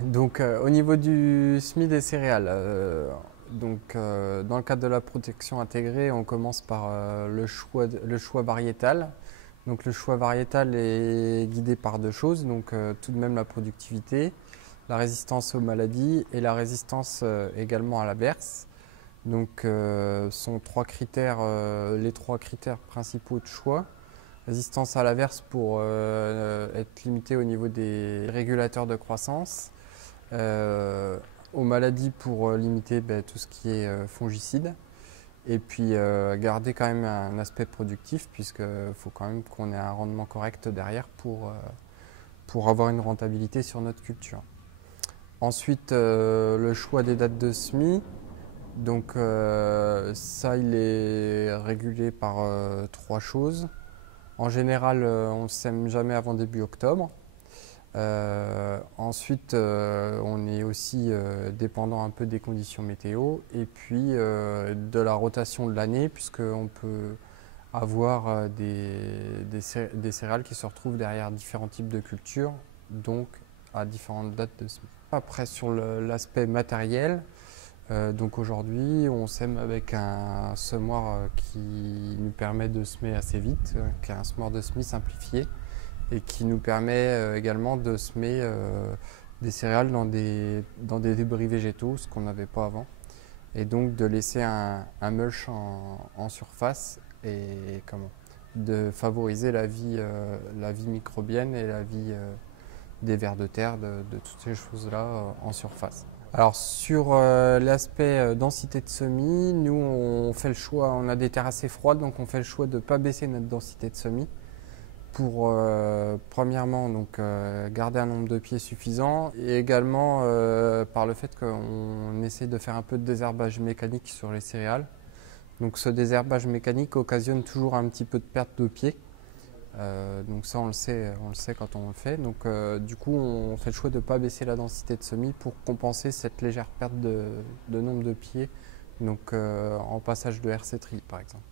Donc, au niveau du semis des céréales, dans le cadre de la protection intégrée, on commence par le choix variétal. Donc, le choix variétal est guidé par deux choses, donc tout de même la productivité, la résistance aux maladies et la résistance également à la berce. Donc, sont les trois critères principaux de choix. Résistance à l'averse pour être limité au niveau des régulateurs de croissance, euh, aux maladies pour limiter tout ce qui est fongicide, et puis garder quand même un aspect productif, puisqu'il faut quand même qu'on ait un rendement correct derrière pour avoir une rentabilité sur notre culture. Ensuite, le choix des dates de semis. Donc ça, il est régulé par trois choses. En général, on ne sème jamais avant début octobre. Ensuite, on est aussi dépendant un peu des conditions météo et puis de la rotation de l'année, puisqu'on peut avoir des céréales qui se retrouvent derrière différents types de cultures, donc à différentes dates de semis. Après, sur l'aspect matériel, donc aujourd'hui, on sème avec un semoir qui nous permet de semer assez vite, qui est un semoir de semis simplifié et qui nous permet également de semer des céréales dans des débris végétaux, ce qu'on n'avait pas avant, et donc de laisser un mulch en surface et de favoriser la vie microbienne et la vie des vers de terre, de toutes ces choses-là en surface. Alors sur l'aspect densité de semis, nous on fait le choix, on a des terres assez froides, donc on fait le choix de ne pas baisser notre densité de semis pour premièrement garder un nombre de pieds suffisant, et également par le fait qu'on essaie de faire un peu de désherbage mécanique sur les céréales. Donc ce désherbage mécanique occasionne toujours un petit peu de perte de pieds. Donc ça on le sait quand on le fait. Donc du coup on fait le choix de ne pas baisser la densité de semis pour compenser cette légère perte de nombre de pieds, donc en passage de RC tri par exemple.